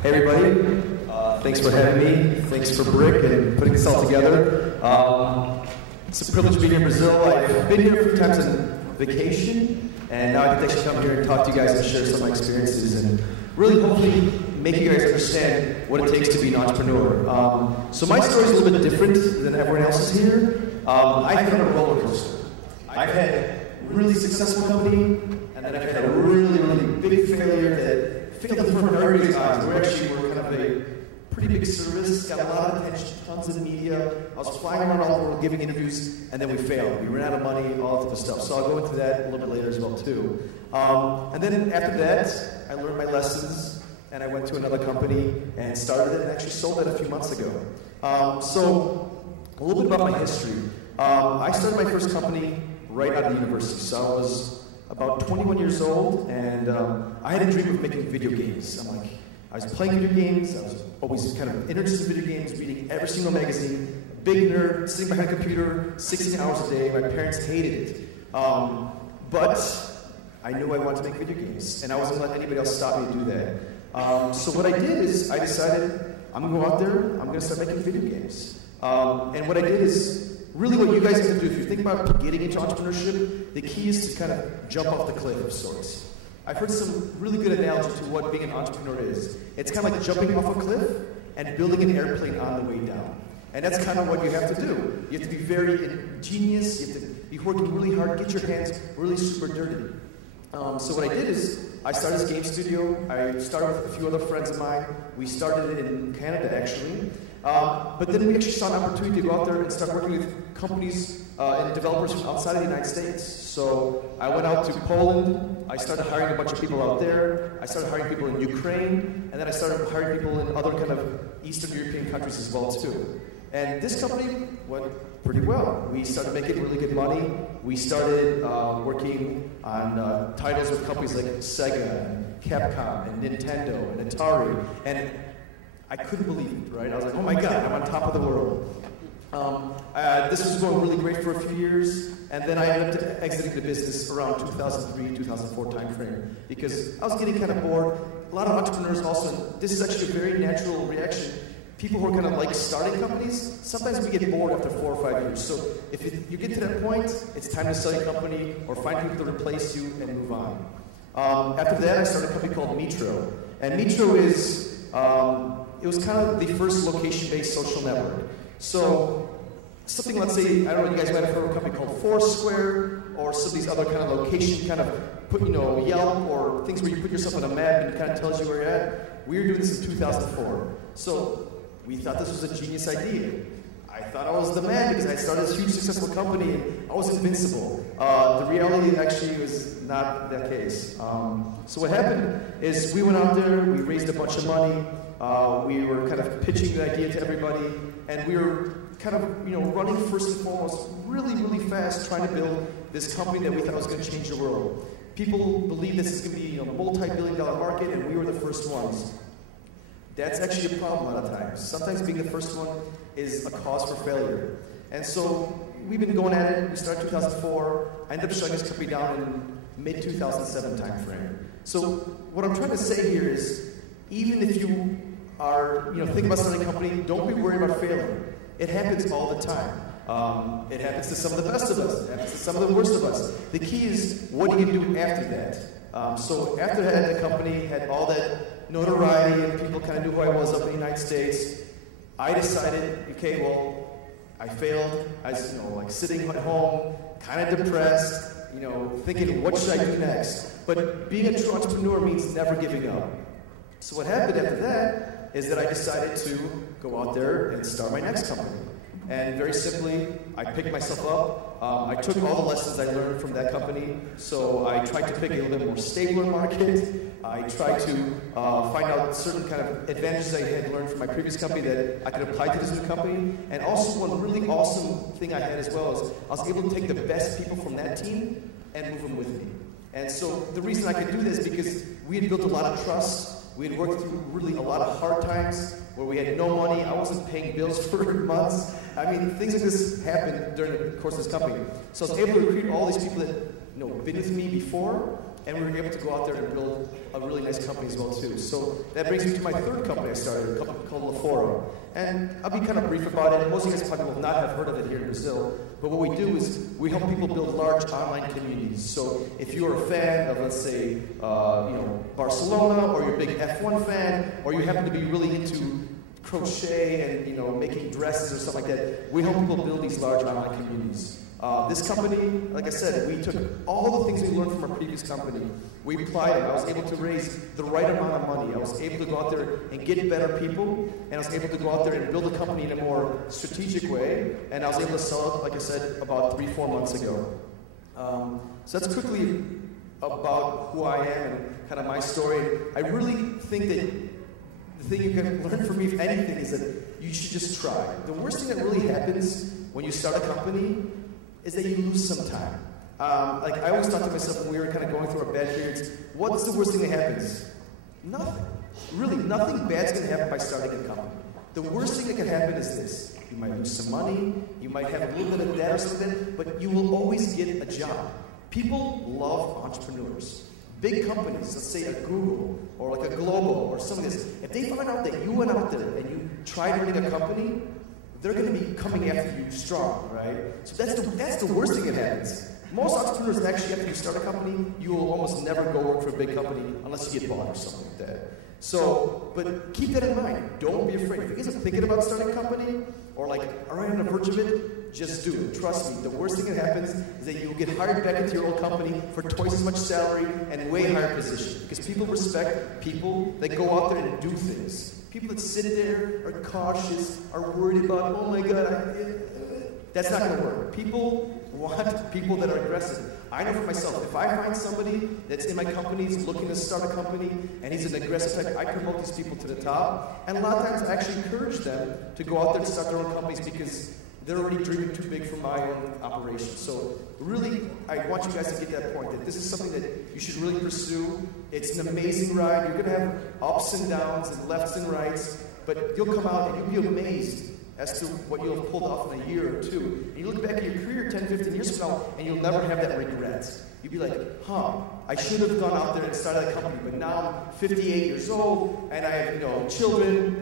Hey everybody, thanks for having me. Thanks for Brick and putting this all together. It's a privilege to be here in Brazil. I've been here a few times on vacation, and now I get to actually come here and talk to you guys and share some of my experiences and really hopefully make you guys understand what it takes to be an entrepreneur. So my story is a little bit different than everyone else's here. I've been on a roller coaster. I've had a really successful company, and then I've had a really big failure that failed in front of everybody's eyes. We're kind of a pretty big service, got a lot of attention, tons of media. I was flying around all over the world giving interviews, and then we failed. We ran out of money, all that type of stuff. So I'll go into that a little bit later as well too. And then after that, I learned my lessons, and I went to another company and started it, and actually sold it a few months ago. So a little bit about my history. I started my first company right out of university. So I was about 21 years old, and I had a dream of making video games. I was playing video games, I was always kind of interested in video games, reading every single magazine, big nerd, sitting behind a computer, 16 hours a day. My parents hated it. But I knew I wanted to make video games, and I wasn't going to let anybody else stop me to do that. So what I did is I decided I'm going to go out there, I'm going to start making video games. And what I did is, really what you guys have to do, if you think about getting into entrepreneurship, the key is to kind of jump off the cliff of sorts. I've heard some really good analogy to what being an entrepreneur is. It's kind of like jumping off a cliff and building an airplane on the way down. And that's kind of what you have to do. You have to be very ingenious, you have to be working really hard, get your hands really super dirty. So what I did is, I started this game studio. I started with a few other friends of mine. We started it in Canada, actually. But then we actually saw an opportunity to go out there and start working with companies and developers from outside of the United States. So I went out to Poland. I started hiring a bunch of people out there. I started hiring people in Ukraine. And then I started hiring people in other kind of Eastern European countries as well, too. And this company went pretty well. We started making really good money. We started working on titles with companies like Sega, and Capcom, and Nintendo, and Atari. And I couldn't believe it, right? I was like, oh my God, I'm on top of the world. This was going really great for a few years, and then I ended up exiting the business around 2003, 2004 timeframe, because I was getting kind of bored. A lot of entrepreneurs also, and this is actually a very natural reaction. People who are kind of like starting companies, sometimes we get bored after 4 or 5 years. So if you get to that point, it's time to sell your company or find people to replace you and move on. After that, I started a company called Metro. And Metro is, it was kind of the first location-based social network. So something, let's say, I don't know, you guys might have heard of a company called Foursquare or some of these other kind of location kind of put, Yelp or things where you put yourself on a map and it kind of tells you where you're at. We were doing this in 2004. So we thought this was a genius idea. I thought I was the man because I started this huge successful company and I was invincible. The reality actually was not that case. So what happened is we went out there, we raised a bunch of money, we were kind of pitching the idea to everybody, and we were kind of running first and foremost really fast, trying to build this company that we thought was going to change the world. People believe this is going to be a multi-billion-dollar market, and we were the first ones. That's actually a problem a lot of times. Sometimes being the first one is a cause for failure. And so we've been going at it. We started in 2004. I ended up shutting this company down in mid-2007 timeframe. So what I'm trying to say here is, even if you are thinking about starting a company, don't be worried about failing. It happens all the time. It happens to some of the best of us. It happens to some of the worst of us. The key is, what do you do after that? So after I had the company, had all that notoriety, and people kind of knew who I was up in the United States, I decided, okay, well, I failed. I was, like sitting at home, kind of depressed, thinking, what should I do next? But being a true entrepreneur means never giving up. So what happened after that is that I decided to go out there and start my next company. And very simply, I picked myself up. I took all the lessons I learned from that company. So I tried to pick a little bit more stable market. I tried to find out certain kind of advantages I had learned from my previous company that I could apply to this new company. And also one really awesome thing I had as well is I was able to take the best people from that team and move them with me. And so the reason I could do this is because we had built a lot of trust. We had worked through really a lot of hard times where we had no money. I wasn't paying bills for months. I mean, things like this happened during the course of this company. So I was able to recruit all these people that been with me before and we were able to go out there and build a really nice company as well too. So that brings me to my third company I started, a company called LaFora. And I'll be kind of brief about it. Most of you guys probably will not have heard of it here in Brazil, but what we do is we help people build large online communities. So if you're a fan of, let's say, Barcelona, or you're a big F1 fan, or you happen to be really into crochet and making dresses or stuff like that, we help people build these large online communities. This company, like I said, we took all the things we learned from our previous company, we applied them. I was able to raise the right amount of money. I was able to go out there and get better people, and I was able to go out there and build a company in a more strategic way, and I was able to sell it, like I said, about 3-4 months ago. So that's quickly about who I am and kind of my story. I really think that the thing you can learn from me, if anything, is that you should just try. The worst thing that really happens when you start a company is that you lose some time. Like I always thought to myself when we were kind of going through our bad periods, what's the worst thing that happens? Nothing. Really, nothing bad's going to happen by starting a company. The worst thing that can happen is this. You might lose some money, you might have a little bit of debt or something, but you will always get a job. People love entrepreneurs. Big companies, let's say a Google or like a Global or something like this, if they find out that you went out there and you tried running a company, they're going to be coming after you strong, right? So that's the worst thing that happens. Most entrepreneurs, actually, after you start a company, you will almost never go work for a big company unless you get bought or something like that. So, but keep that in mind. Don't be afraid. If you guys are thinking about starting a company, or like are right on the verge of it, just do it. Trust me. The worst thing that happens is that you'll get hired back into your old company for twice as much salary and way higher position. Because people respect people that go out there and do things. People that sit there are cautious, are worried about, oh my God, that's not going to work. People want people that are aggressive. I know for myself, if I find somebody that's in my company, is looking to start a company, and he's an aggressive type, I promote these people to the top. And a lot of times I actually encourage them to go out there and start their own companies because they're already dreaming too big for my own operation. So really, I want you guys to get that point, that this is something that you should really pursue. It's an amazing ride. You're going to have ups and downs and lefts and rights, but you'll come out and you'll be amazed as to what you'll have pulled off in a year or two. And you look back at your career 10, 15 years from now, and you'll never have that regret. You'll be like, I should have gone out there and started a company, but now I'm 58 years old, and I have, children,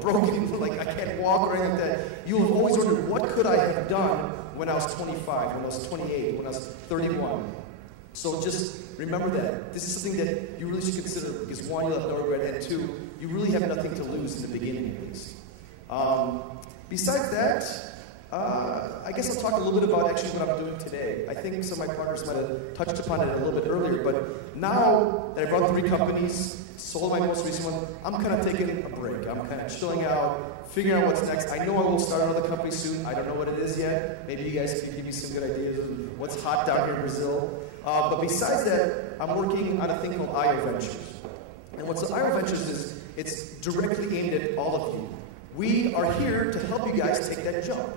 broken, like I can't walk or anything like that. You'll always wonder, what could I have done when I was 25, when I was 28, when I was 31? So just remember that. This is something that you really should consider, because one, you'll have no regret, and two, you really have nothing to lose in the beginning at least. Besides that, I guess I'll talk a little bit about actually what I'm doing today. I think some of my partners might have touched upon it a little bit earlier, but now that I've run 3 companies, sold my most recent one, I'm kind of taking a break. I'm kind of chilling out, figuring out what's next. I know I will start another company soon. I don't know what it is yet. Maybe you guys can give me some good ideas on what's hot down here in Brazil. But besides that, I'm working on a thing called IO Ventures. And what IO Ventures is, it's directly aimed at all of you. We are here to help you guys take that jump.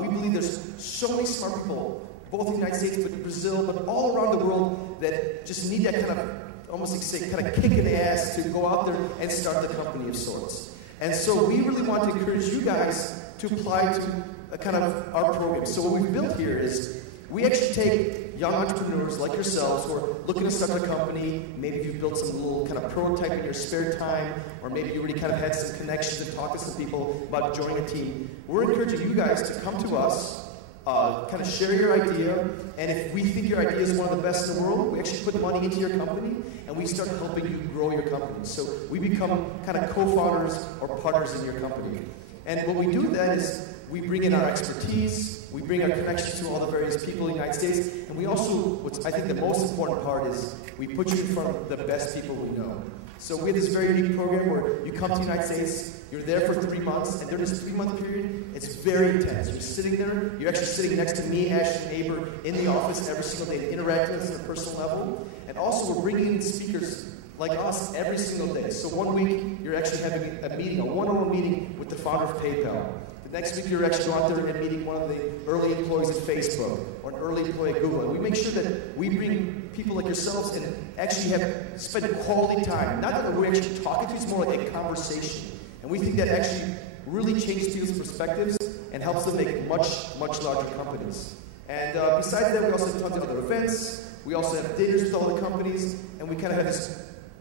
We believe there's so many smart people, both in the United States, but in Brazil, but all around the world, that just need that kind of, almost like say, kind of kick in the ass to go out there and start the company of sorts. And so we really want to encourage you guys to apply to kind of our program. So what we've built here is, we actually take young entrepreneurs like yourselves who are looking to start a company. Maybe you've built some little kind of prototype in your spare time, or maybe you already kind of had some connections and talked to some people about joining a team. We're encouraging you guys to come to us, kind of share your idea, and if we think your idea is one of the best in the world, we actually put money into your company, and we start helping you grow your company. So we become kind of co-founders or partners in your company. And what we do then is we bring in our expertise, we bring our connections to all the various people in the United States, and we also, what's I think the most important part is, we put you in front of the best people we know. So we have this very unique program where you come to the United States, you're there for 3 months, and during this 3-month period, it's very intense. You're sitting there, you're actually sitting next to me, Ashton, neighbor, in the office every single day, interacting with us on a personal level, and also we're bringing in speakers like us every single day. So one week, you're actually having a meeting, a one-on-one meeting with the founder of PayPal. The next week, you're actually going out there and meeting one of the early employees at Facebook or an early employee at Google. And we make sure that we bring people like yourselves and actually spend quality time. Not that we're actually talking to you, it's more like a conversation. And we think that actually really changes people's perspectives and helps them make much, much larger companies. And besides that, we also have tons of other events. We also have dinners with all the companies, and we kind of have this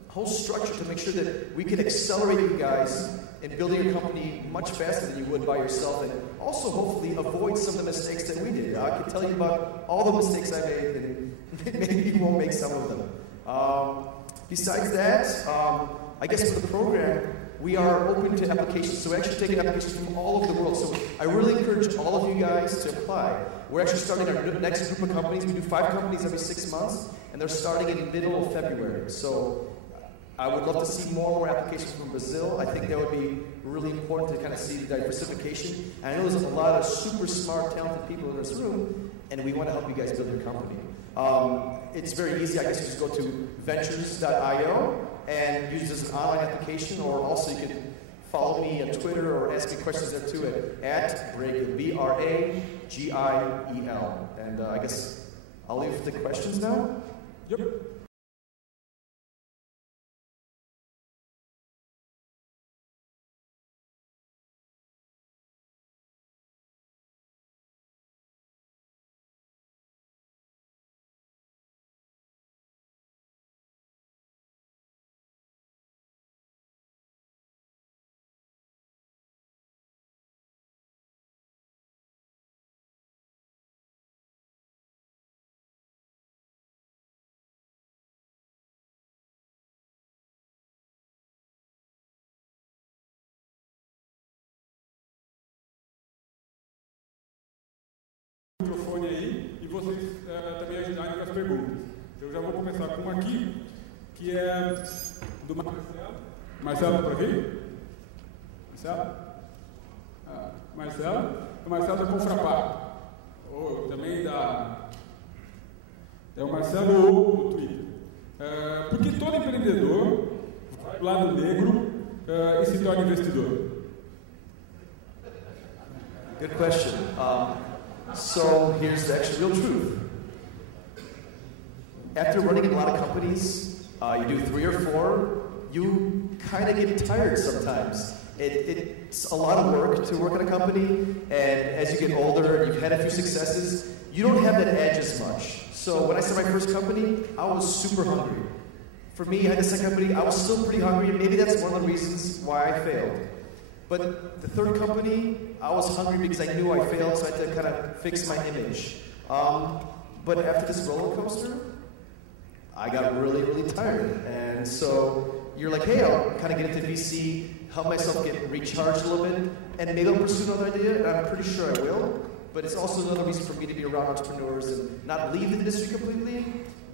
whole structure to make sure that we can accelerate you guys in building your company much faster than you would by yourself, and also hopefully avoid some of the mistakes that we did. I can tell you about all the mistakes I made, and maybe you won't make some of them. Besides that, I guess for the program, we are open to applications, so we're actually taking applications from all over the world. So I really encourage all of you guys to apply. We're actually starting our next group of companies. We do 5 companies every 6 months, and they're starting in the middle of February. So I would love to see more applications from Brazil. I think that would be really important to kind of see the diversification. And I know there's a lot of super smart, talented people in this room, and we want to help you guys build your company. It's very easy. I guess you just go to ventures.io and use this as an online application, or also you can follow me on Twitter or ask me questions there too at Bragiel, B-R-A-G-I-E-L. And I guess I'll leave the questions now. Yep. O microfone aí e vocês também ajudarem com as perguntas. Eu já vou começar com uma aqui, que é do Marcelo. Marcelo, por aqui? Marcelo? Marcelo? O Marcelo da Confrapar. Ou também da... É o Marcelo do Twitter. Por que todo empreendedor vai do lado negro e se torna investidor? Good question. So here's the actual real truth. After running a lot of companies, you do 3 or 4, you kind of get tired sometimes. It's a lot of work to work in a company, and as you get older and you've had a few successes, you don't have that edge as much. So when I started my first company, I was super hungry. For me, I had the second company, I was still pretty hungry, and maybe that's one of the reasons why I failed. But the third company, I was hungry because I knew I failed, so I had to kind of fix my image. But after this roller coaster, I got really, really tired. And so you're like, hey, I'll kind of get into VC, help myself get recharged a little bit, and maybe I'll pursue another idea, and I'm pretty sure I will. But it's also another reason for me to be around entrepreneurs and not leave the industry completely,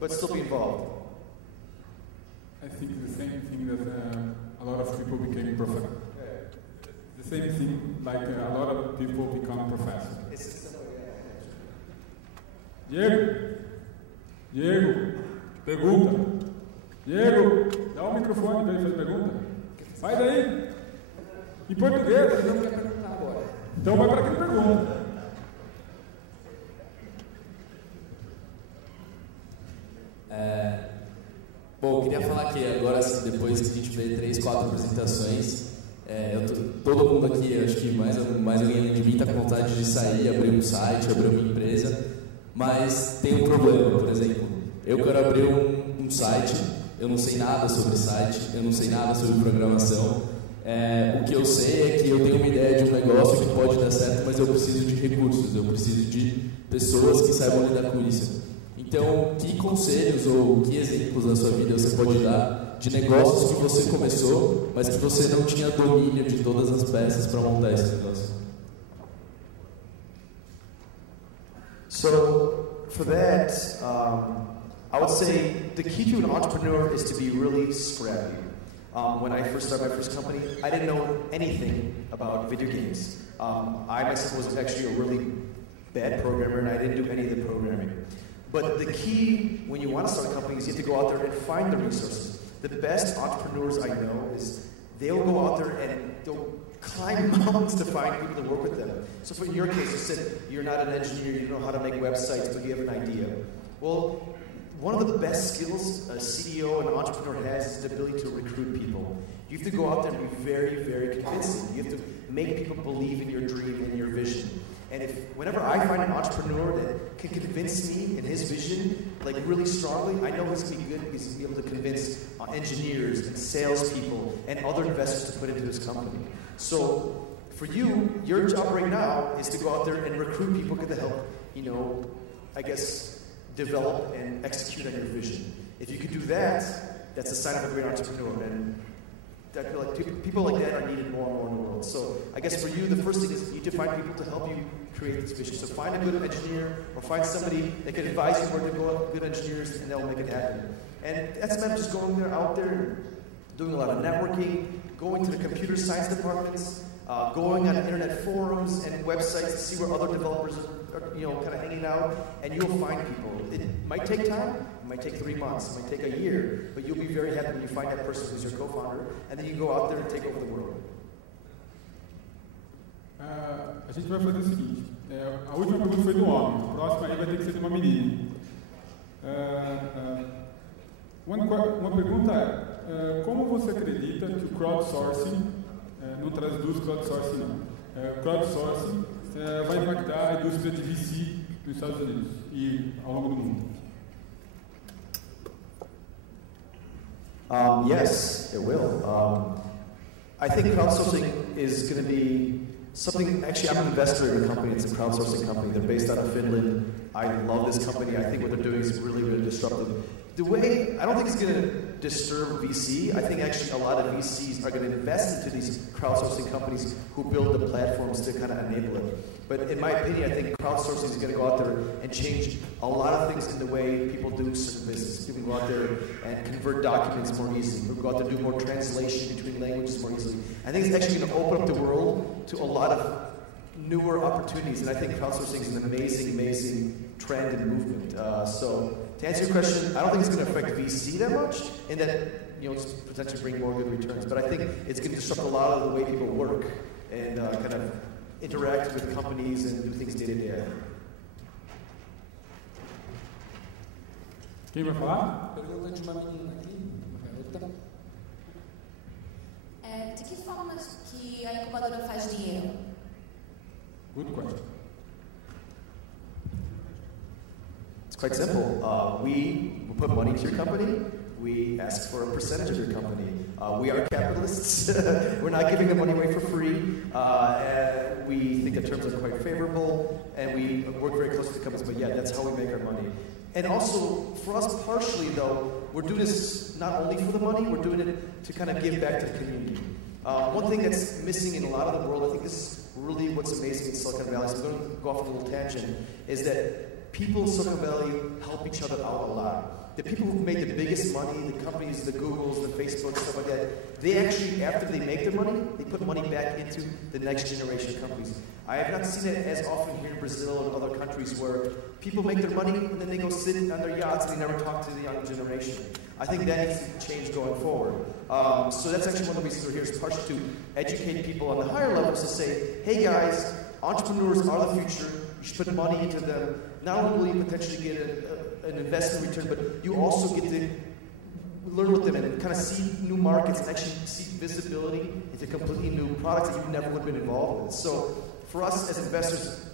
but still be involved. I think the same thing that a lot of people became professors. The same thing, like a lot of people become professors. Diego, pergunta. Diego, dá o microfone para ele fazer pergunta. Sai daí. Em português. Eu não quero perguntar agora. Então vai para quem pergunta. Bom, eu queria falar que agora, assim, depois que a gente vê 3, 4 apresentações, todo mundo aqui, acho que mais alguém além de mim está com vontade de sair, abrir um site, abrir uma empresa, mas tem um problema. Por exemplo, eu quero abrir um site, eu não sei nada sobre site, eu não sei nada sobre programação. O que eu sei é que eu tenho uma ideia de um negócio que pode dar certo, mas eu preciso de recursos, eu preciso de pessoas que saibam lidar com isso. Então, que conselhos ou que exemplos na sua vida você pode dar de negócios que você começou, mas que você não tinha domínio de todas as peças para montar esse negócio? So, for that, I would say the key to an entrepreneur is to be really scrappy. When I first started my first company, I didn't know anything about video games. I myself was actually a really bad programmer, and I didn't do any of the programming. But the key when you want to start a company is you have to go out there and find the resources. The best entrepreneurs I know is they'll go out there and they'll climb mountains to find people to work with them. So for your case, you said you're not an engineer, you don't know how to make websites, but you have an idea. Well, one of the best skills a CEO and an entrepreneur has is the ability to recruit people. You have to go out there and be very, very convincing. You have to make people believe in your dream and your vision. And whenever I find an entrepreneur that can convince me in his vision, like really strongly, I know he's going to be good. He's going to be able to convince engineers and salespeople and other investors to put into his company. So for you, your job right now is to go out there and recruit people to help, I guess, develop and execute on your vision. If you could do that, that's a sign of a great entrepreneur. And I feel like people like that are needed more and more in the world. So I guess for you, the first thing is you need to find people to help you create this vision. So find a good engineer or find somebody that can advise you where to go up, good engineers, and they'll make it happen. And that's a matter of just going out there and doing a lot of networking, going to the computer science departments, going on internet forums and websites to see where other developers are kind of hanging out, and you'll find people. It might take time, it might take 3 months, it might take a year, but you'll be very happy when you find that person who's your co-founder, and then you go out there and take over the world. A gente vai fazer o seguinte, a última pergunta foi do homem, a próxima aí vai ter que ser de uma menina. Uma pergunta é, como você acredita que o crowdsourcing, não traduz crowdsourcing não, crowdsourcing vai impactar a indústria de VC nos Estados Unidos e ao longo do mundo? Yes, it will. I think crowdsourcing is going to be something. Actually, I'm an investor in a company. It's a crowdsourcing company. They're based out of Finland. I love this company. I think what they're doing is really, really disruptive. The way, I don't think it's going to disturb VC. I think actually a lot of VCs are going to invest into these crowdsourcing companies who build the platforms to kind of enable it. But in my opinion, I think crowdsourcing is going to go out there and change a lot of things in the way people do certain business. People go out there and convert documents more easily. People go out there and do more translation between languages more easily. I think it's actually going to open up the world to a lot of newer opportunities, and I think crowdsourcing is an amazing, amazing trend and movement. So to answer your question, I don't think it's going to affect VC that much, in that it's potentially bring more good returns. But I think it's going to disrupt a lot of the way people work and kind of interact with companies and do things day to day. Quem vai falar? Pergunta de uma menina aqui, uma garota. De que forma que a incubadora faz dinheiro? Good question. It's quite simple. We put money into your company. We ask for a percentage of your company. We are capitalists. We're not giving the money away for free. We think the terms are quite favorable, and we work very closely with companies. But yeah, that's how we make our money. And also, for us partially though, we're doing this not only for the money, we're doing it to kind of give back to the community. One thing that's missing in a lot of the world, I think this is really what's amazing in Silicon Valley, so I'm going to go off on a little tangent, is that people in Silicon Valley help each other out a lot. The people who've made the biggest money, the companies, the Googles, the Facebooks, stuff like that, they actually, after they make their money, they put money back into the next generation of companies. I have not seen it as often here in Brazil and other countries where people make their money and then they go sit on their yachts and they never talk to the young generation. I think that needs to change going forward. So that's actually one of the reasons we're here, is partially to educate people on the higher levels to say, hey guys, entrepreneurs are the future. You should put money into them. Not only will you potentially get an investment return, but you also get to learn with them and kind of see new markets and actually see visibility into completely new products that you never would have been involved with. So for us as investors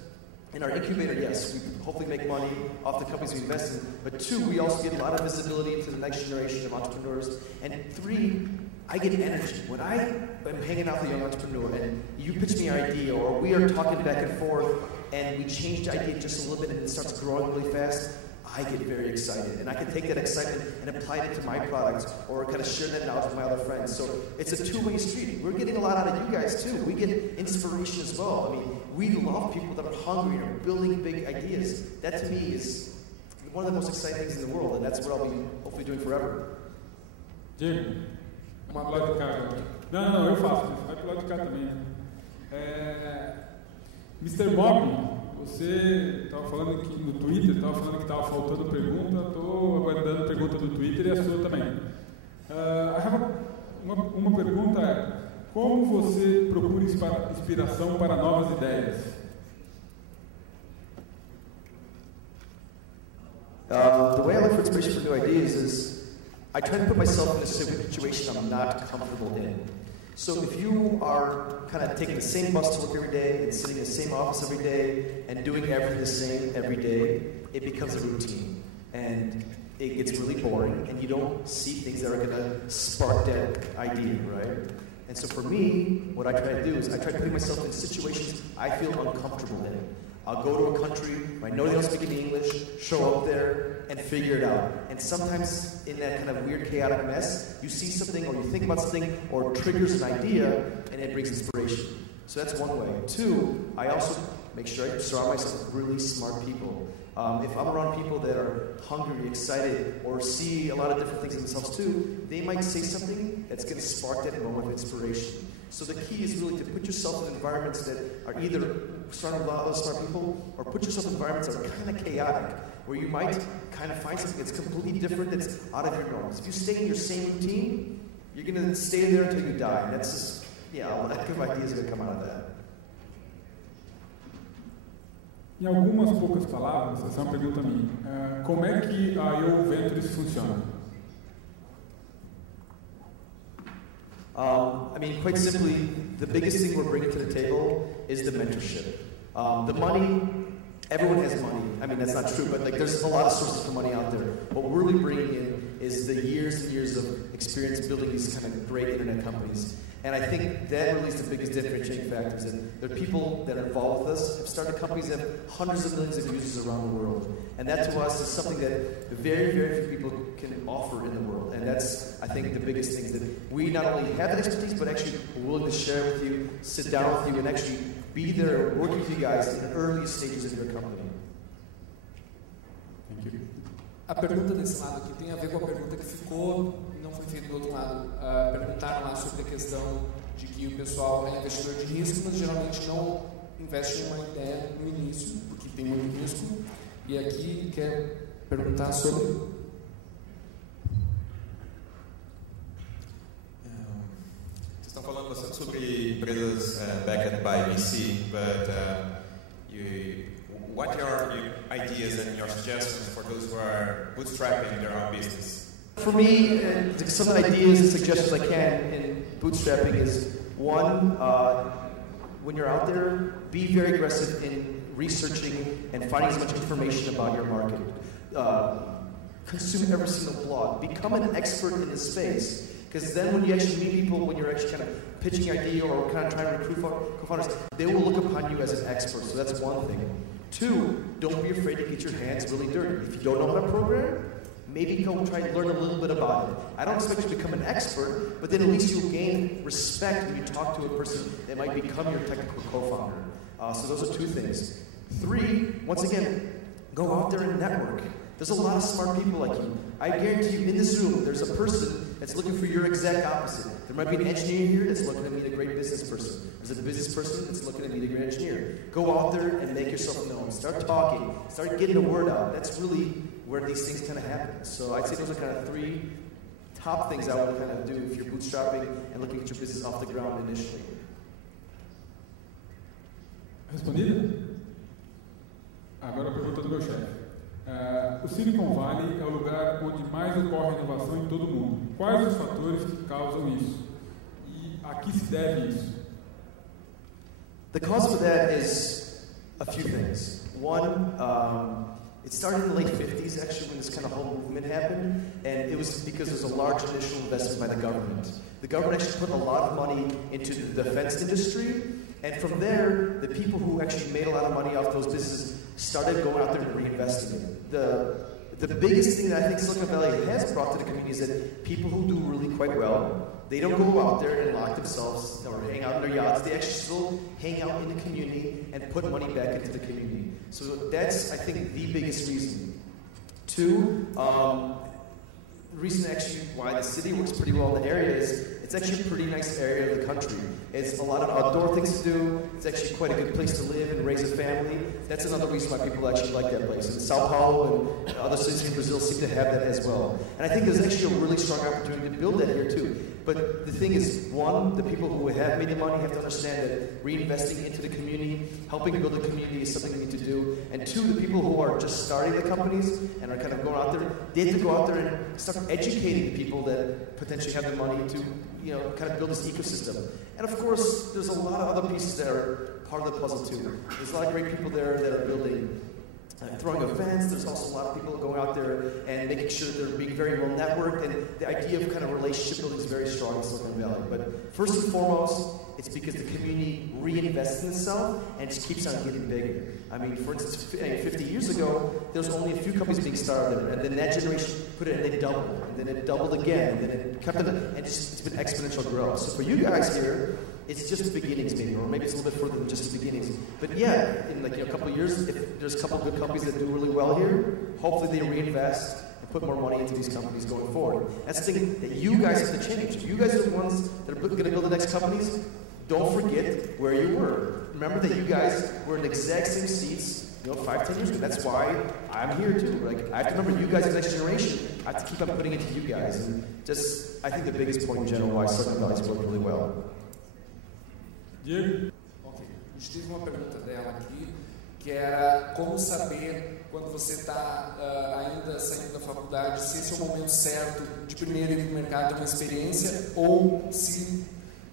in our incubator, yes, we hopefully make money off the companies we invest in, but 2, we also get a lot of visibility into the next generation of entrepreneurs, and 3, I get energy. When I am hanging out with a young entrepreneur and you pitch me an idea, or we are talking back and forth and we change the idea just a little bit and it starts growing really fast, I get very excited. And I can take that excitement and apply it to my products or kind of share that knowledge with my other friends. So it's a two-way street. We're getting a lot out of you guys too. We get inspiration as well. I mean, we love people that are hungry or building big ideas. That to me is one of the most exciting things in the world, and that's what I'll be hopefully doing forever. Jim, uma pro lado de cá. Não, eu faço isso. Vai pro lado de cá também. Mr. Mob, você estava falando aqui no Twitter, estava falando que estava faltando pergunta. Estou aguardando a pergunta do Twitter e a sua também. Uma pergunta é: como você procura inspiração para novas ideias? The way I look for inspiration for new ideas is I try to put myself in a situation I'm not comfortable in. So if you are kind of taking the same bus to work every day and sitting in the same office every day and doing everything the same every day, it becomes a routine. And it gets really boring, and you don't see things that are going to spark that idea, right? And so for me, what I try to do is I try to put myself in situations I feel uncomfortable in. I'll go to a country where I know they don't speak any English, show up there, and figure it out. And sometimes in that kind of weird, chaotic mess, you see something, or you think about something, or it triggers an idea, and it brings inspiration. So that's one way. Two, I also make sure I surround myself with really smart people. If I'm around people that are hungry, excited, or see a lot of different things in themselves too, they might say something that's going to spark that moment of inspiration. So the key is really to put yourself in environments that are either surrounded with a lot of smart people, or put yourself in environments that are kind of chaotic, where you might kind of find something that's completely different, that's out of your norms. If you stay in your same routine, you're going to stay there until you die. And that's just, a lack of ideas are going to come out of that. Em algumas poucas palavras, essa é uma pergunta minha. Como é que a Eu Ventures funciona? Quite simply, the biggest thing we're bringing to the table is the mentorship. The money, everyone has money. That's not true, but there's a lot of sources of money out there. What we're really bringing in is the years and years of experience building these kind of great internet companies. And I think that really is the biggest differentiating factors. And there are people that are involved with us, have started companies that have hundreds of millions of users around the world. And that to us is something that very, very few people can offer in the world. And that's, I think, the biggest thing, is that we not only have that expertise, but actually we're willing to share with you, sit down with you, and actually be there working with you guys in the earliest stages of your company. Thank you. A pergunta desse lado aqui tem a ver com a pergunta que ficou e não foi feita do outro lado. Perguntaram lá sobre a questão de que o pessoal é investidor de risco, mas geralmente não investe em uma ideia no início, porque tem muito risco. E aqui quer perguntar sobre... Vocês estão falando bastante sobre empresas backed by VC, but what are your ideas and your suggestions for those who are bootstrapping their own business? For me, some ideas and suggestions I can in bootstrapping is, one, when you're out there, be very aggressive in researching and finding as much information about your market. Consume every single blog. Become an expert in the space. Because then when you actually meet people, when you're actually kind of pitching your idea or kind of trying to recruit co-founders, they will look upon you as an expert. So that's one thing. Two, don't be afraid to get your hands really dirty. If you don't know how to program, maybe go try to learn a little bit about it. I don't expect you to become an expert, but then at least you'll gain respect when you talk to a person that might become your technical co-founder. So those are two things. Three, once again, go out there and network. There's a lot of smart people like you. I guarantee you, in this room, there's a person that's looking for your exact opposite. There might be an engineer here that's looking to meet a great business person. There's a business person that's looking to meet a great engineer. Go out there and make yourself known. Start talking. Start getting the word out. That's really where these things kind of happen. So I'd say those are kind of three top things I would kind of do if you're bootstrapping and looking at your business off the ground initially. Respondida? Agora a pergunta do meu chefe. O Silicon Valley é o lugar onde mais ocorre inovação em todo o mundo. Quais os fatores que causam isso? E a que se deve isso? The cause for that is a few things. One, it started in the late 50s, actually, when this kind of whole movement happened, and it was because there was a large initial investment by the government. The government actually put a lot of money into the defense industry, and from there, the people who actually made a lot of money off those businesses started going out there and reinvesting it. The biggest thing that I think Silicon Valley has brought to the community is that people who do really quite well, they don't go out there and lock themselves or hang out in their yachts. They actually still hang out in the community and put money back into the community. So that's, I think, the biggest reason. Two, the reason actually why the city works pretty well in the area is it's actually a pretty nice area of the country. It's a lot of outdoor things to do. It's actually quite a good place to live and raise a family. That's another reason why people actually like that place. And Sao Paulo and other cities in Brazil seem to have that as well. And I think there's actually a really strong opportunity to build that here too. But the thing is, one, the people who have made the money have to understand that reinvesting into the community, helping build the community is something we need to do. And two, the people who are just starting the companies and are kind of going out there, they have to go out there and start educating the people that potentially have the money to kind of build this ecosystem. And of course, there's a lot of other pieces that are part of the puzzle too. There's a lot of great people there that are building, throwing events. There's also a lot of people going out there and making sure they're being very well networked. And the idea of kind of relationship building is very strong in Silicon Valley. But first and foremost, it's because the community reinvests in itself and just keeps on getting bigger. I mean, for instance, 50 years ago, there was only a few companies being started there, and then that generation put it, and they doubled, and then it doubled again, and then it kept on, and it's been exponential growth. So for you guys here, it's just the beginnings, maybe, or maybe it's a little bit further than just the beginnings. But yeah, in like a couple of years, if there's a couple of good companies that do really well here, hopefully they reinvest and put more money into these companies going forward. That's the thing that you guys have to change. You guys are the ones that are going to build the next companies. Don't forget where you were. Remember that you guys were in the exact same seats, 5, 10 years ago. That's why I'm here too. Like, I have to remember you guys, the next generation. I have to keep on putting it to you guys. And just, I think the biggest point in general why Silicon Valley's worked really well. Diego? Ok. A gente teve uma pergunta dela aqui, que era como saber, quando você está ainda saindo da faculdade, se esse é o momento certo de primeiro ir no mercado, ter uma experiência, ou se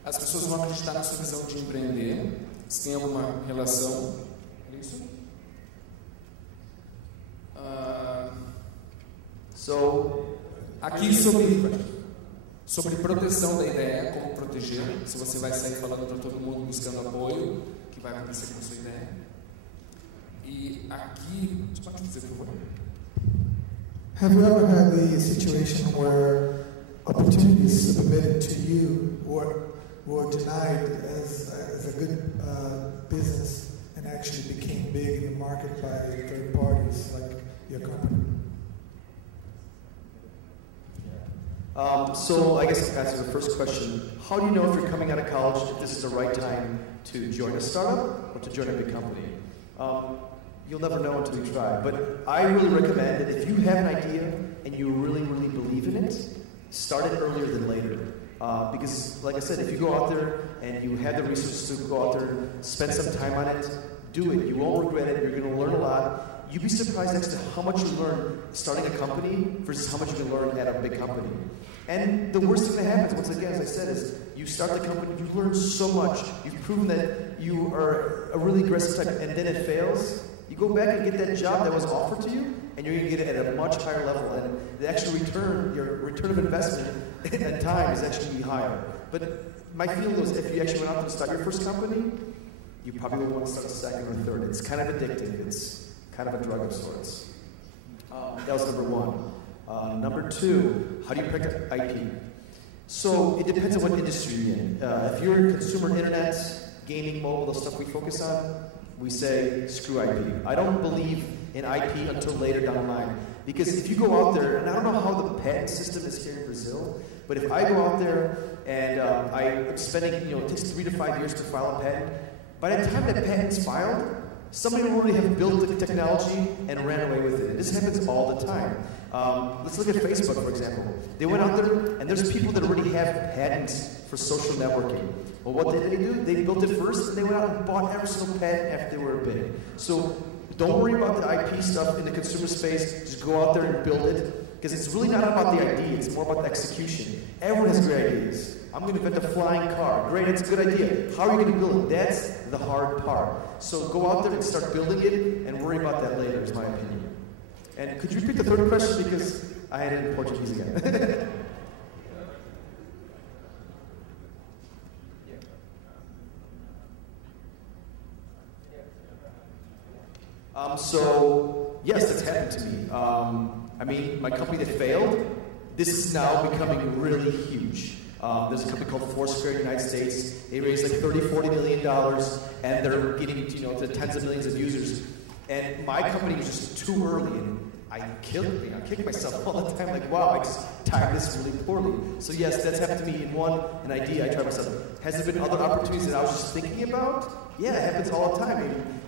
as pessoas vão acreditar na sua visão de empreender, se tem alguma relação. É isso? Aqui sobre proteção da ideia, como proteger, se você vai sair falando para todo mundo buscando apoio, o que vai acontecer com a sua ideia. E aqui, você pode dizer, por favor? Have you ever had the situation where opportunities submitted to you were denied as a good business and actually became big in the market by third parties like your company? So I guess to answer the first question, how do you know if you're coming out of college if this is the right time to join a startup or to join a big company? You'll never know until you try. But I really recommend that if you have an idea and you really, really believe in it, start it earlier than later. Because, like I said, if you go out there and you have the resources to go out there and spend some time on it, do it. You won't regret it. You're going to learn a lot. You'd be surprised next to how much you learn starting a company versus how much you can learn at a big company. And the worst thing that happens, once again, as I said, is you start the company, you learn so much, you've proven that you are a really aggressive type, and then it fails. You go back and get that job that was offered to you, and you're going to get it at a much higher level. And the actual return, your return of investment and time is actually higher. But my feeling was if you actually went out and start your first company, you probably will want to start a second or third. It's kind of addictive. It's kind of a drug of sorts. That was number one. Number two, how do you protect IP? So it depends on what industry you're in. If you're in consumer internet, gaming, mobile, the stuff we focus on, we say, screw IP. I don't believe in IP until later down the line. Because if you go out there, and I don't know how the patent system is here in Brazil, but if I go out there and I'm spending, it takes 3 to 5 years to file a patent, by the time that patent's filed, somebody will already have built the technology and ran away with it. And this happens all the time. Let's look at Facebook, for example. They went out there, and there's people that already have patents for social networking. Well, what did they do? They built it first, and they went out and bought every single patent after they were big. So don't worry about the IP stuff in the consumer space. Just go out there and build it, because it's really not about the idea. It's more about the execution. Everyone has great ideas. I'm going to invent a flying car. Great, it's a good idea. How are you going to build it? That's the hard part. So go out there and start building it, and worry about that later, is my opinion. And could you repeat the third question, because I had it in Portuguese again. So, yes, that's happened to me. I mean, my company that failed, this is now becoming really huge. There's a company called Foursquare in the United States. They raised like $30–40 million, and they're getting to tens of millions of users. And my company was just too early, and I kicked myself all the time. Like, wow, I just timed this really poorly. So yes, that's happened to me in an idea. I tried myself. Has there been other opportunities that I was just thinking about? Yeah, it happens all the time.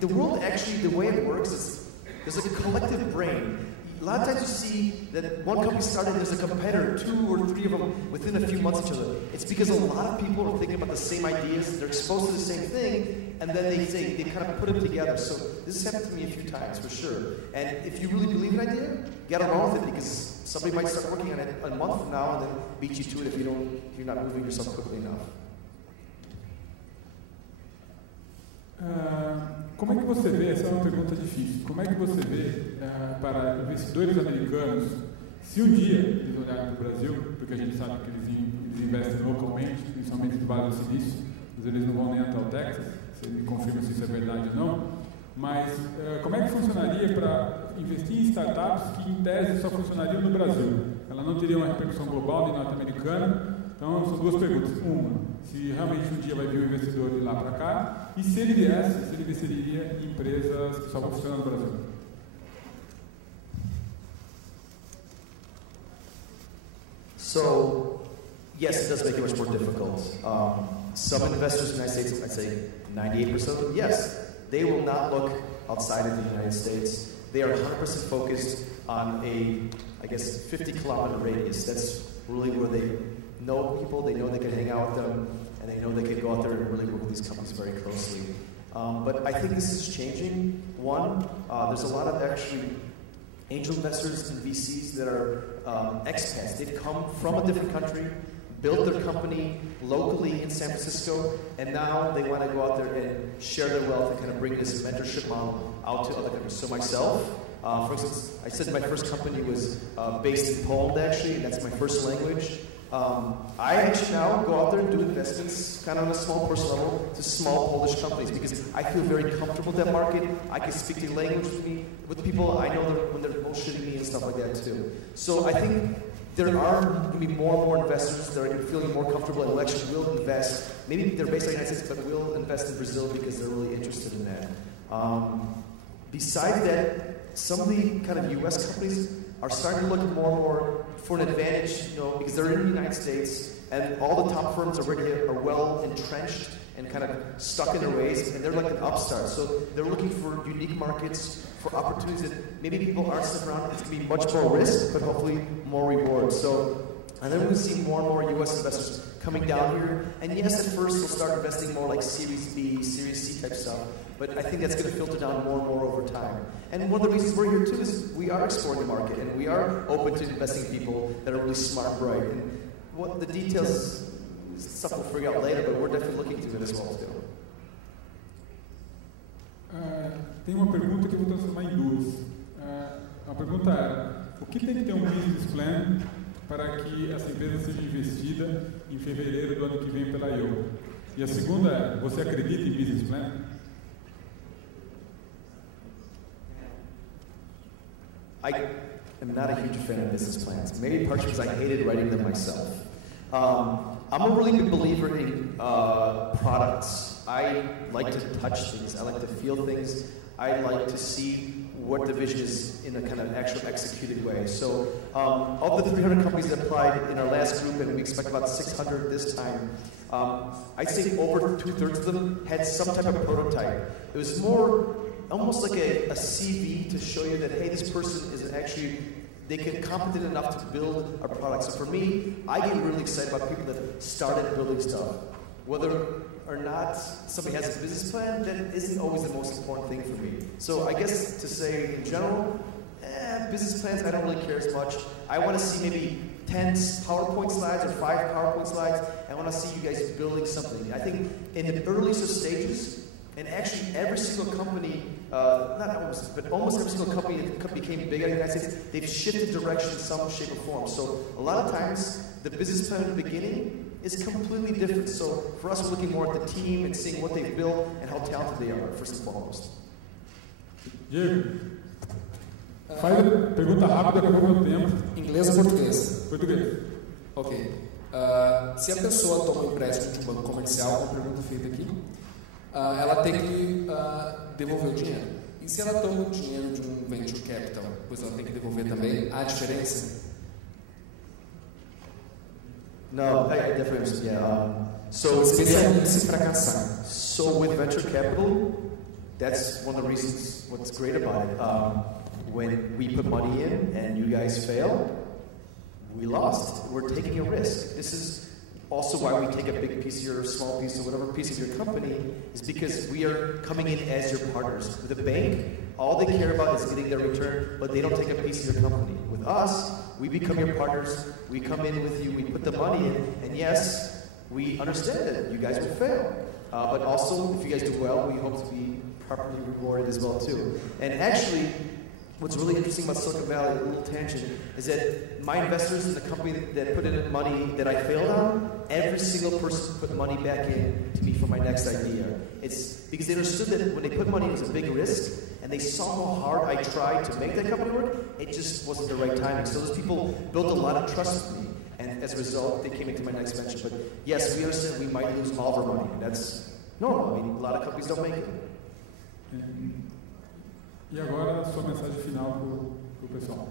The world actually, the way it works is there's a collective brain. A lot of times you see that one company started, there's a competitor, 2 or 3 of them within a few months of each other. It's because a lot of people are thinking about the same ideas, they're exposed to the same thing, and then they kind of put them together. So this has happened to me a few times, for sure. And if you really believe in an idea, get along with it, because somebody might start working on it a month from now and then beat you to it if you're not moving yourself quickly enough. Como é que você vê, essa é uma pergunta difícil, como é que você vê para investidores americanos, se um dia eles olharem para o Brasil, porque a gente sabe que eles investem localmente, principalmente no Vale do Silício, mas eles não vão nem até o Texas, você me confirma se isso é verdade ou não, mas como é que funcionaria para investir em startups que em tese só funcionariam no Brasil? Ela não teria uma repercussão global nem norte-americana. Então são duas perguntas. Uma, se realmente um dia vai vir um investidor de lá para cá, e se ele viesse, se ele investiria em empresas que só vão funcionar no Brasil. So, yes, it does make it much more difficult. Some investors in the United States, I'd say 98% of them, yes, they will not look outside of the United States. They are 100% focused on a, I guess, 50-kilometer radius. That's really where they know people, they know they can hang out with them, and they know they can go out there and really work with these companies very closely. But I think this is changing. One, there's a lot of actually angel investors and VCs that are expats. They've come from a different country, built their company locally in San Francisco, and now they want to go out there and share their wealth and kind of bring this mentorship model out to other countries. So myself, for instance, I said my first company was based in Poland actually, and that's my first language. I actually now go out there and do investments kind of on a small personal level to small Polish companies because I feel very comfortable with that market. I can speak the language with people. I know when they're bullshitting me and stuff like that too. So I think there are going to be more and more investors that are feeling more comfortable and will actually will invest. Maybe they're based in the United States, but will invest in Brazil because they're really interested in that. Besides that, some of the kind of U.S. companies are starting to look more and more for an advantage, because they're in the United States and all the top firms already are well entrenched and kind of stuck in their ways, and they're like an upstart. So they're looking for unique markets, for opportunities that maybe people aren't sticking around. It's going to be much more risk, but hopefully more reward. So, and then we're going to see more and more U.S. investors coming down here. And yes, at first they'll start investing more like Series B, Series C type stuff. But I think that's going to filter down more and more over time. And one of the reasons we're here too is we are exploring the market and we are open to investing in people that are really smart and bright. And what the details, stuff we'll figure out later, but we're definitely looking to it as well too. Tem uma pergunta que eu vou transformar em duas. A pergunta é: o que tem que ter um business plan para que essa empresa seja investida em fevereiro do ano que vem pela IO? E a segunda é: você acredita em business plan? I am not a huge fan of business plans, maybe partially because I hated writing them myself. I'm a really big believer in products. I like to touch things. I like to feel things. I like to see what the vision is in a kind of actual executed way. So of the 300 companies that applied in our last group, and we expect about 600 this time, I'd say over 2/3 of them had some type of prototype. It was more almost like a CV to show you that, hey, this person is actually, they get competent enough to build a product. So for me, I get really excited about people that started building stuff. Whether or not somebody has a business plan, that isn't always the most important thing for me. So I guess to say in general, business plans, I don't really care as much. I want to see maybe 10 PowerPoint slides or 5 PowerPoint slides. I want to see you guys building something. I think in the earliest stages, and actually every single company, not almost, but almost every single company that became big in the United States, they've shifted direction in some shape or form. So a lot of times, the business plan at the beginning is completely different. So for us, we're looking more at the team and seeing what they've built and how talented they are, first and foremost. Diego, faz a pergunta rápida, acabou meu tempo. Inglês ou português? Português. Ok. Se a pessoa toma um empréstimo de um banco comercial, uma pergunta feita aqui, ela tem que devolver o dinheiro. E se ela toma o dinheiro de um venture capital, pois ela tem que devolver também, há diferença? No, I definitely understand. Yeah. So especialmente fracassar. So with venture capital, that's one of the reasons. What's great about it, when we put money in and you guys fail, we lost. We're taking a risk. This is also why we take a big piece of your, small piece of whatever piece of your company, is because we are coming in as your partners. With a bank, all they care about is getting their return, but they don't take a piece of your company. With us, we become your partners, we come in with you, we put the money in, and yes, we understand that you guys will fail. But also, if you guys do well, we hope to be properly rewarded as well too. And actually, what's really interesting about Silicon Valley, a little tangent, is that my investors in the company that put in money that I failed on, every single person put money back in to me for my next idea. It's because they understood that when they put money, it was a big risk, and they saw how hard I tried to make that company work. It just wasn't the right timing. So those people built a lot of trust with me, and as a result, they came into my next venture. But yes, we understand we might lose all of our money. That's normal. I mean, a lot of companies don't make it. E agora, sua mensagem final para o pessoal.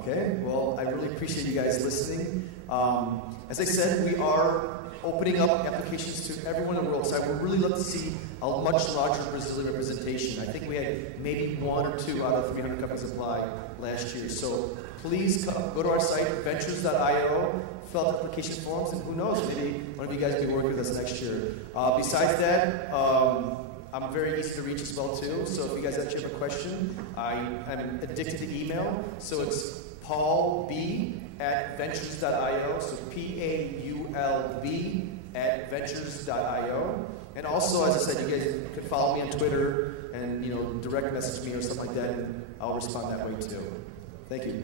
Okay, well, I really appreciate you guys listening. As I said, we are opening up applications to everyone in the world, so I would really love to see a much larger Brazilian representation. I think we had maybe 1 or 2 out of 300 companies apply last year. So please go to our site, ventures.io, fill out the application forms, and who knows, maybe one of you guys will be working with us next year. Besides that, I'm very easy to reach as well too, so if you guys actually have a question, I'm addicted to email, so it's paulb@ventures.io, so PAULB@ventures.io. And also, as I said, you guys can follow me on Twitter and direct message me or something like that, and I'll respond that way too. Thank you.